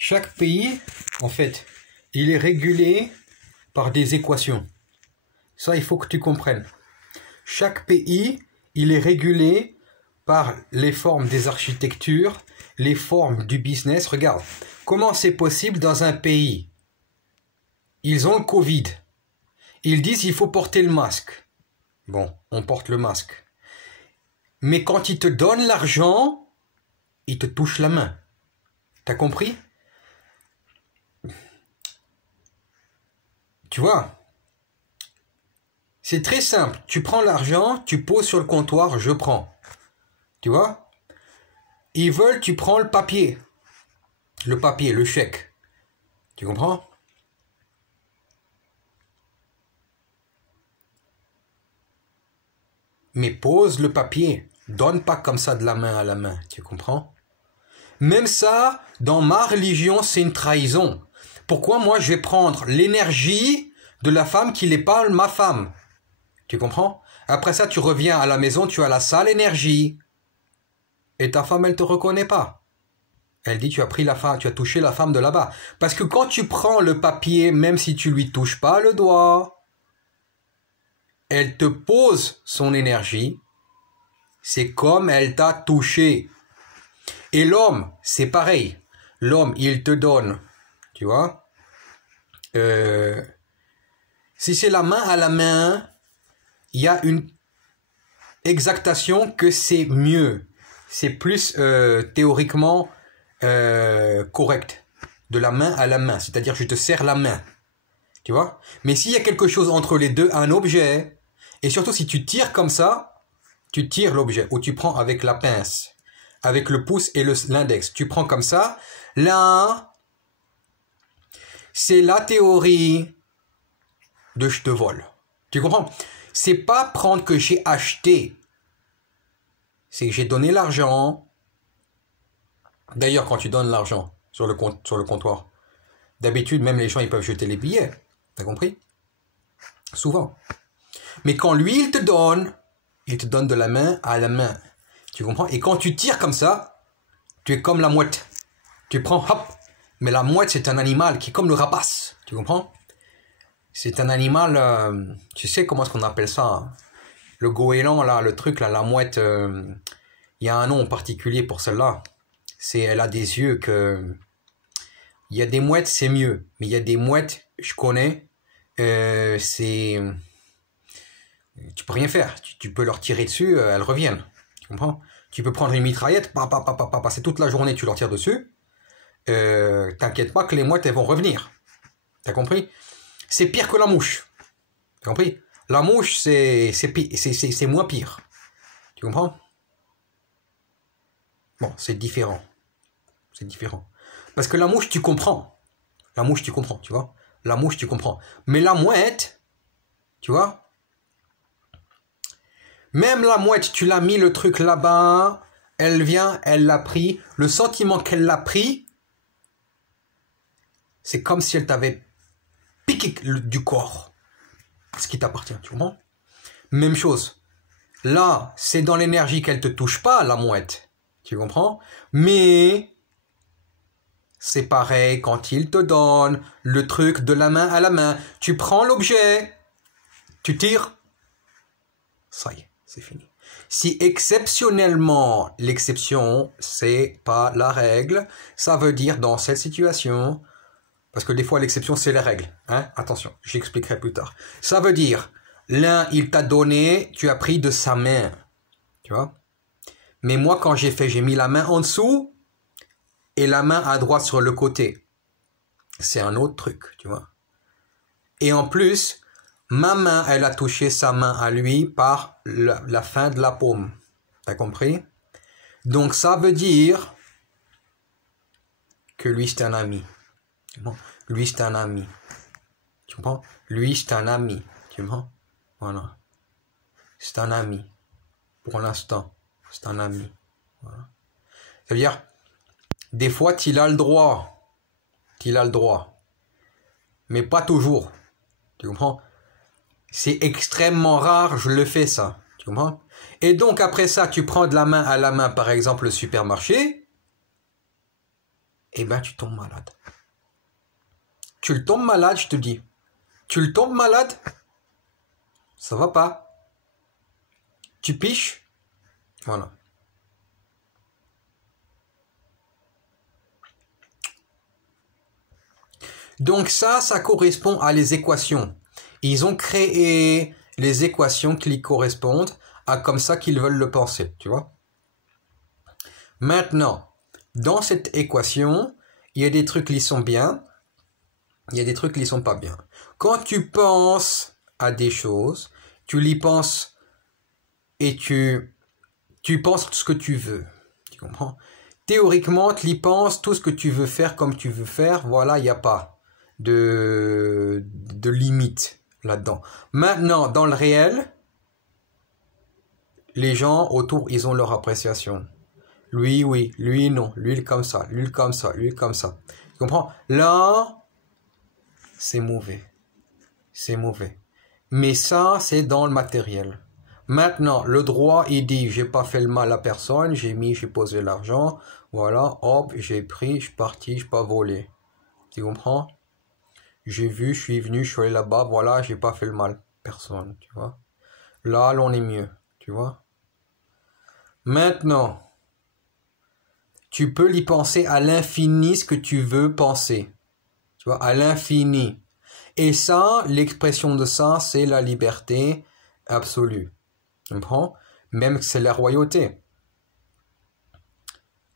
Chaque pays, en fait, il est régulé par des équations. Ça, il faut que tu comprennes. Chaque pays, il est régulé par les formes des architectures, les formes du business. Regarde, comment c'est possible dans un pays? Ils ont le Covid. Ils disent qu'il faut porter le masque. Bon, on porte le masque. Mais quand ils te donnent l'argent, ils te touchent la main. T'as compris? Tu vois? C'est très simple. Tu prends l'argent, tu poses sur le comptoir, je prends. Tu vois? Ils veulent, tu prends le papier. Le papier, le chèque. Tu comprends? Mais pose le papier. Donne pas comme ça de la main à la main. Tu comprends? Même ça, dans ma religion, c'est une trahison. Pourquoi moi, je vais prendre l'énergie de la femme qui n'est pas ma femme? Tu comprends? Après ça, tu reviens à la maison, tu as la sale énergie. Et ta femme, elle te reconnaît pas. Elle dit, tu as pris la femme, tu as touché la femme de là-bas. Parce que quand tu prends le papier, même si tu lui touches pas le doigt, elle te pose son énergie. C'est comme elle t'a touché. Et l'homme, c'est pareil. L'homme, il te donne, tu vois. Si c'est la main à la main, il y a une exactation que c'est mieux. C'est plus théoriquement correct. De la main à la main. C'est-à-dire, je te serre la main. Tu vois? Mais s'il y a quelque chose entre les deux, un objet, et surtout si tu tires comme ça, tu tires l'objet, ou tu prends avec la pince, avec le pouce et l'index. Tu prends comme ça. Là, c'est la théorie de je te vole. Tu comprends? C'est pas prendre que j'ai acheté. C'est que j'ai donné l'argent. D'ailleurs, quand tu donnes l'argent sur le comptoir, d'habitude, même les gens, ils peuvent jeter les billets. T'as compris? Souvent. Mais quand lui, il te donne de la main à la main. Tu comprends? Et quand tu tires comme ça, tu es comme la mouette. Tu prends, hop. Mais la mouette, c'est un animal qui est comme le rapace. Tu comprends? C'est un animal, tu sais comment est-ce qu'on appelle ça, hein? Le goéland, là, le truc, là, la mouette, il y a un nom particulier pour celle-là. Elle a des yeux que... Il y a des mouettes, c'est mieux. Mais il y a des mouettes, je connais, c'est... Tu peux rien faire. Tu peux leur tirer dessus, elles reviennent. Tu comprends? Tu peux prendre une mitraillette, passer toute la journée, tu leur tires dessus. T'inquiète pas que les mouettes, elles vont revenir. T'as compris? C'est pire que la mouche. T'as compris? La mouche, c'est moins pire. Tu comprends? Bon, c'est différent. C'est différent. Parce que la mouche, tu comprends. La mouche, tu comprends, tu vois? La mouche, tu comprends. Mais la mouette, tu vois? Même la mouette, tu l'as mis le truc là-bas, elle vient, elle l'a pris. Le sentiment qu'elle l'a pris, c'est comme si elle t'avait piqué du corps. Ce qui t'appartient, tu comprends? Même chose. Là, c'est dans l'énergie qu'elle te touche pas, la mouette. Tu comprends? Mais c'est pareil quand il te donne le truc de la main à la main. Tu prends l'objet, tu tires, ça y est, c'est fini. Si exceptionnellement, l'exception, c'est pas la règle, ça veut dire dans cette situation, parce que des fois l'exception c'est la règle, hein? Attention, j'expliquerai plus tard. Ça veut dire, l'un il t'a donné, tu as pris de sa main, tu vois? Mais moi quand j'ai mis la main en dessous, et la main à droite sur le côté. C'est un autre truc, tu vois. Et en plus, ma main, elle a touché sa main à lui par la fin de la paume. T'as compris? Donc ça veut dire que lui c'est un ami. Lui c'est un ami. Tu comprends? Lui c'est un ami. Tu comprends? Voilà. C'est un ami. Pour l'instant, c'est un ami. Voilà. Ça veut dire, des fois, tu as le droit. Tu as le droit. Mais pas toujours. Tu comprends? C'est extrêmement rare, je le fais ça. Tu comprends? Et donc, après ça, tu prends de la main à la main, par exemple, le supermarché. eh ben tu tombes malade. Tu le tombes malade, je te dis. Tu le tombes malade, ça va pas. Tu piches, voilà. Donc ça correspond à les équations. Ils ont créé les équations qui lui correspondent à comme ça qu'ils veulent le penser, tu vois. Maintenant, dans cette équation, il y a des trucs qui sont bien, il y a des trucs qui sont pas bien. Quand tu penses à des choses, tu y penses et tu penses ce que tu veux. Tu comprends? Théoriquement, tu y penses tout ce que tu veux faire comme tu veux faire. Voilà, il n'y a pas de limite là-dedans. Maintenant, dans le réel, les gens autour, ils ont leur appréciation. Lui, oui. Lui, non. Lui, comme ça. Lui, comme ça. Lui, comme ça. Tu comprends? Là, c'est mauvais. C'est mauvais. Mais ça, c'est dans le matériel. Maintenant, le droit, il dit, j'ai pas fait le mal à personne, j'ai posé l'argent, voilà, hop, j'ai pris, je suis parti, je pas volé. Tu comprends? J'ai vu, je suis venu, je suis allé là-bas, voilà, j'ai pas fait le mal. Personne, tu vois? Là, on est mieux, tu vois? Maintenant, tu peux y penser à l'infini ce que tu veux penser. Tu vois, à l'infini. Et ça, l'expression de ça, c'est la liberté absolue. Tu comprends? Même que c'est la royauté.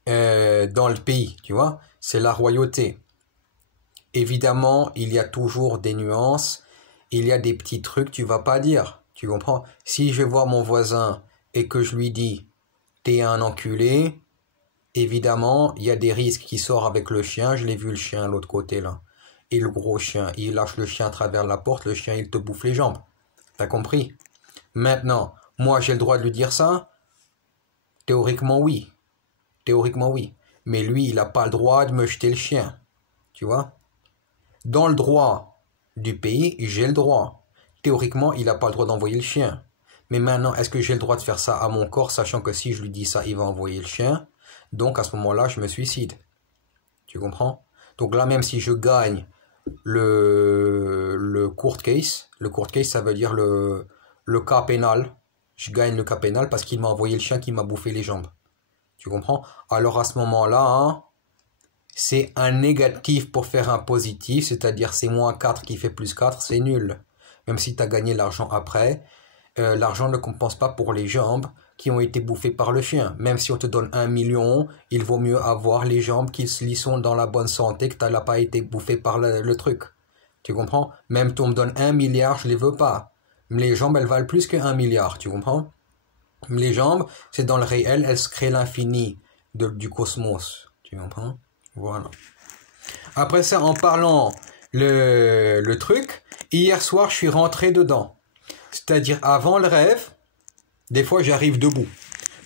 Dans le pays, tu vois, c'est la royauté. Évidemment, il y a toujours des nuances, il y a des petits trucs que tu vas pas dire, tu comprends? Si je vois mon voisin et que je lui dis « t'es un enculé », évidemment, il y a des risques qui sortent avec le chien, je l'ai vu le chien à l'autre côté là. Et le gros chien, il lâche le chien à travers la porte, le chien il te bouffe les jambes. T'as compris? Maintenant, moi j'ai le droit de lui dire ça? Théoriquement oui. Théoriquement, oui. Mais lui, il n'a pas le droit de me jeter le chien. Tu vois? Dans le droit du pays, j'ai le droit. Théoriquement, il n'a pas le droit d'envoyer le chien. Mais maintenant, est-ce que j'ai le droit de faire ça à mon corps, sachant que si je lui dis ça, il va envoyer le chien? Donc, à ce moment-là, je me suicide. Tu comprends? Donc là, même si je gagne le court case, ça veut dire le cas pénal. Je gagne le cas pénal parce qu'il m'a envoyé le chien qui m'a bouffé les jambes. Tu comprends? Alors à ce moment-là, hein, c'est un négatif pour faire un positif, c'est-à-dire c'est moins 4 qui fait plus 4, c'est nul. Même si tu as gagné l'argent après, l'argent ne compense pas pour les jambes qui ont été bouffées par le chien. Même si on te donne 1 million, il vaut mieux avoir les jambes qui sont dans la bonne santé, que tu n'as pas été bouffé par le truc. Tu comprends? Même tu me donnes 1 milliard, je ne les veux pas. Mais les jambes, elles valent plus que 1 milliard, tu comprends? Les jambes, c'est dans le réel, elles se créent l'infini du cosmos. Tu comprends? Voilà. Après ça, en parlant le truc, hier soir, je suis rentré dedans. C'est-à-dire, avant le rêve, des fois, j'arrive debout.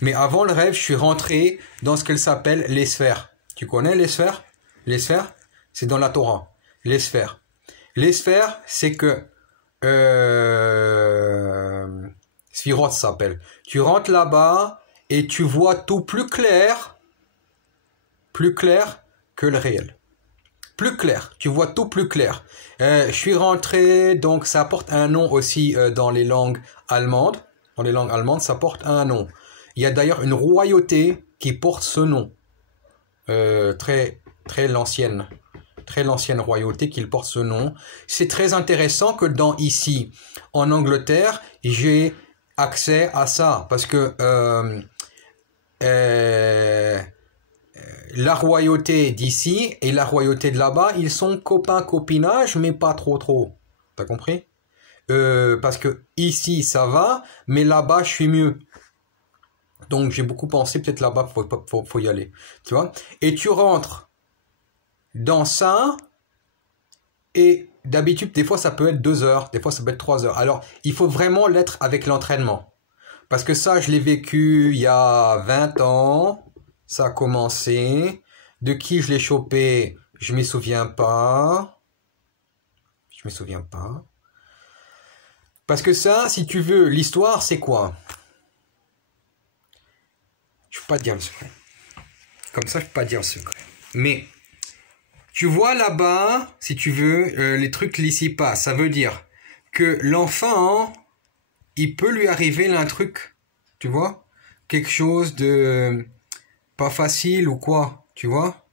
Mais avant le rêve, je suis rentré dans ce qu'elle s'appelle les sphères. Tu connais les sphères? Les sphères, c'est dans la Torah. Les sphères. Les sphères, c'est que... Sphirot s'appelle. Tu rentres là-bas et tu vois tout plus clair que le réel. Plus clair, tu vois tout plus clair. Je suis rentré, donc ça porte un nom aussi dans les langues allemandes. Dans les langues allemandes, ça porte un nom. Il y a d'ailleurs une royauté qui porte ce nom. Très l'ancienne royauté qui porte ce nom. C'est très intéressant que ici, en Angleterre, j'ai accès à ça parce que la royauté d'ici et la royauté de là-bas, ils sont copinage, mais pas trop. T'as compris? Parce que ici ça va, mais là-bas je suis mieux. Donc j'ai beaucoup pensé peut-être là-bas faut y aller, tu vois? Et tu rentres dans ça et d'habitude des fois ça peut être 2 heures, des fois ça peut être 3 heures. Alors il faut vraiment l'être avec l'entraînement. Parce que ça, je l'ai vécu il y a 20 ans. Ça a commencé. De qui je l'ai chopé, je ne me souviens pas. Parce que ça, si tu veux, l'histoire, c'est quoi? Je ne peux pas te dire le secret. Comme ça, je ne peux pas te dire le secret. Mais Tu vois là-bas, si tu veux, les trucs l'ici-pas. Ça veut dire que l'enfant, il peut lui arriver là un truc, tu vois, quelque chose de pas facile ou quoi, tu vois.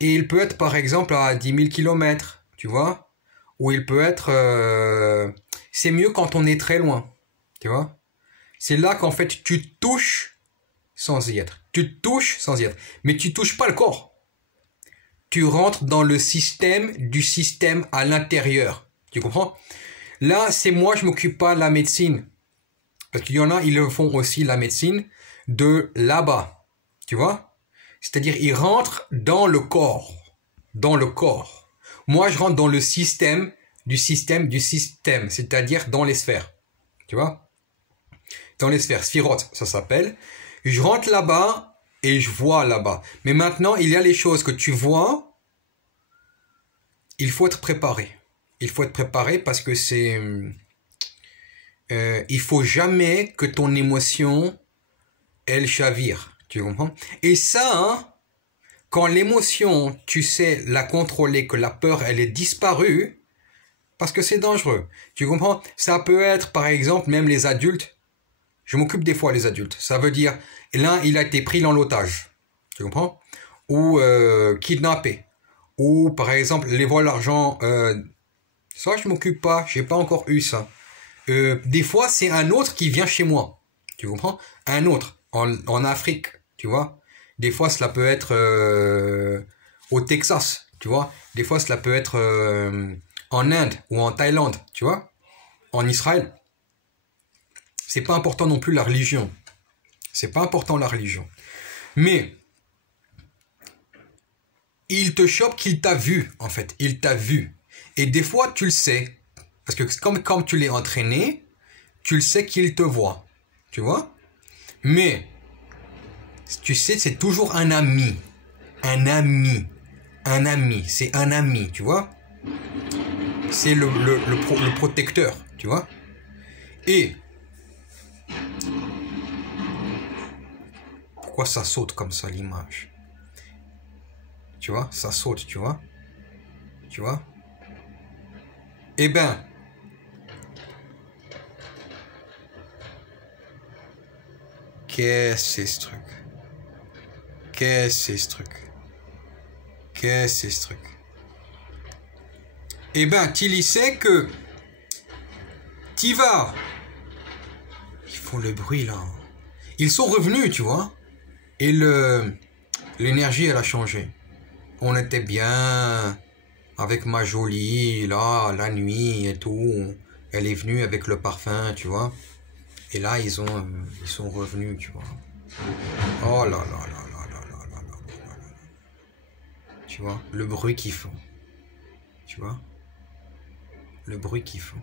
Et il peut être par exemple à 10 000 kilomètres, tu vois. Ou il peut être... c'est mieux quand on est très loin, tu vois. C'est là qu'en fait tu touches sans y être. Tu touches sans y être. Mais tu touches pas le corps. Tu rentres dans le système du système à l'intérieur. Tu comprends? Là, c'est moi, je m'occupe pas de la médecine. Parce qu'il y en a, ils le font aussi, la médecine, de là-bas. Tu vois? C'est-à-dire, ils rentrent dans le corps. Dans le corps. Moi, je rentre dans le système, c'est-à-dire dans les sphères. Tu vois? Dans les sphères, sphirotes, ça s'appelle. Je rentre là-bas et je vois là-bas. Mais maintenant, il y a les choses que tu vois. Il faut être préparé. Il faut être préparé parce que c'est... il faut jamais que ton émotion, elle chavire. Tu comprends? Et ça, hein, quand l'émotion, tu sais la contrôler, que la peur, elle est disparue, parce que c'est dangereux. Tu comprends? Ça peut être, par exemple, même les adultes. Je m'occupe des fois des adultes. Ça veut dire, l'un, il a été pris dans l'otage. Tu comprends? Ou kidnappé. Ou, par exemple, les vols d'argent. Ça, je m'occupe pas. J'ai pas encore eu ça. Des fois, c'est un autre qui vient chez moi. Tu comprends? Un autre. En Afrique. Tu vois? Des fois, cela peut être au Texas. Tu vois? Des fois, cela peut être en Inde ou en Thaïlande. Tu vois? En Israël. C'est pas important non plus la religion. C'est pas important la religion. Mais il te chope qu'il t'a vu, en fait. Il t'a vu. Et des fois, tu le sais. Parce que comme tu l'es entraîné, tu le sais qu'il te voit. Tu vois? Mais, tu sais, c'est toujours un ami. Un ami. Un ami. C'est un ami, tu vois? C'est le protecteur, tu vois? Et... pourquoi ça saute comme ça, l'image? Tu vois? Ça saute, tu vois? Tu vois? Eh ben... qu'est-ce que c'est ce truc? Qu'est-ce que c'est ce truc? Qu'est-ce que c'est ce truc? Eh ben, tu sais que... t'y vas. Ils font le bruit, là. Ils sont revenus, tu vois? Et l'énergie, elle a changé. On était bien avec ma jolie, là, la nuit et tout. Elle est venue avec le parfum, tu vois. Et là, ils sont revenus, tu vois. Oh là là là là là là là là là là. Tu vois, le bruit qu'ils font. Tu vois? Le bruit qu'ils font.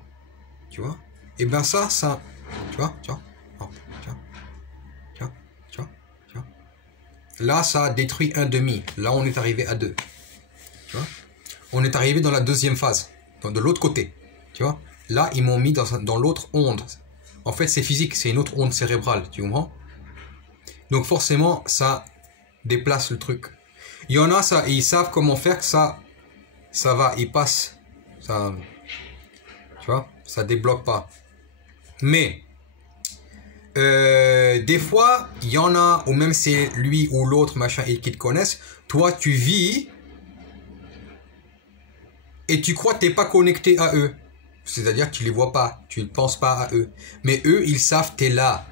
Tu vois? Et ben ça, tu vois, tu vois, oh, tu vois, tu vois, tu vois, tu vois. Là, ça a détruit un demi. Là, on est arrivé à 2. Tu vois? On est arrivé dans la deuxième phase, de l'autre côté. Tu vois? Là, ils m'ont mis dans l'autre onde. En fait, c'est physique, c'est une autre onde cérébrale, tu comprends? Donc forcément, ça déplace le truc. Il y en a, ça, ils savent comment faire que ça va, ils passent. Ça, tu vois? Ça débloque pas. Mais, des fois, il y en a, ou même c'est lui ou l'autre, machin, et qui te connaissent, toi, tu vis, et tu crois que t'es pas connecté à eux. C'est-à-dire que tu les vois pas, tu ne penses pas à eux. Mais eux, ils savent que t'es là.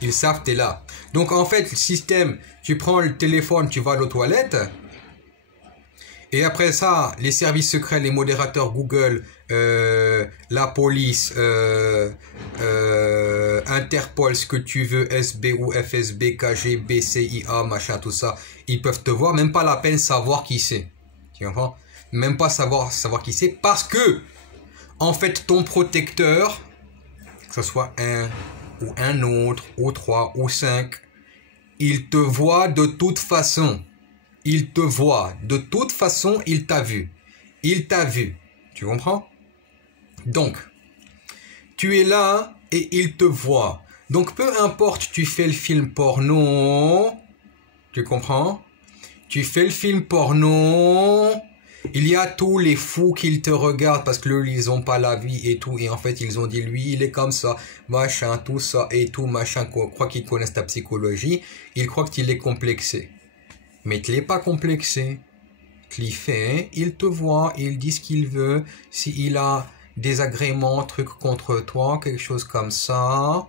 Ils savent que t'es là. Donc en fait, le système, tu prends le téléphone, tu vas aux toilettes, et après ça, les services secrets, les modérateurs Google, la police, Interpol, ce que tu veux, SB ou FSB, KGB, CIA, machin, tout ça, ils peuvent te voir, même pas la peine de savoir qui c'est. Tu comprends? Même pas savoir qui c'est, parce que, en fait, ton protecteur, que ce soit un ou un autre, ou 3 ou 5, il te voit de toute façon. Il te voit. De toute façon, il t'a vu. Il t'a vu. Tu comprends? Donc, tu es là et il te voit. Donc, peu importe, tu fais le film porno. Tu comprends? Tu fais le film porno. Il y a tous les fous qui te regardent parce que eux, ils ont pas la vie et tout. Et en fait, ils ont dit, lui, il est comme ça, machin, tout ça et tout, machin. Croient qu'ils connaissent ta psychologie. Ils croient qu'il est complexé. Mais tu n'es pas complexé. Tu fais, il te voit, il dit ce qu'il veut. S'il a des agréments, trucs contre toi, quelque chose comme ça,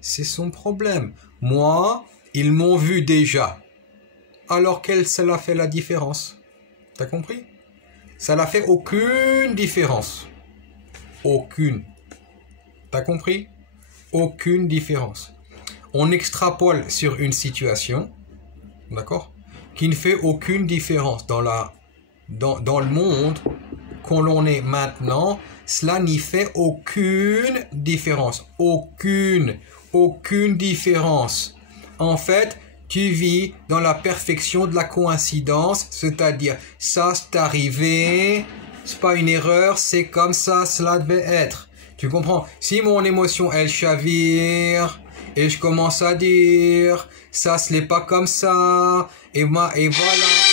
c'est son problème. Moi, ils m'ont vu déjà. Alors cela fait la différence. T'as compris? Ça n'a fait aucune différence. Aucune. T'as compris? Aucune différence. On extrapole sur une situation, d'accord, qui ne fait aucune différence dans le monde qu'on l'on est maintenant. Cela n'y fait aucune différence. Aucune différence. En fait, tu vis dans la perfection de la coïncidence, c'est-à-dire, ça c'est arrivé, c'est pas une erreur, c'est comme ça, cela devait être. Tu comprends? Si mon émotion, elle chavire, et je commence à dire, ça ce n'est pas comme ça, et voilà.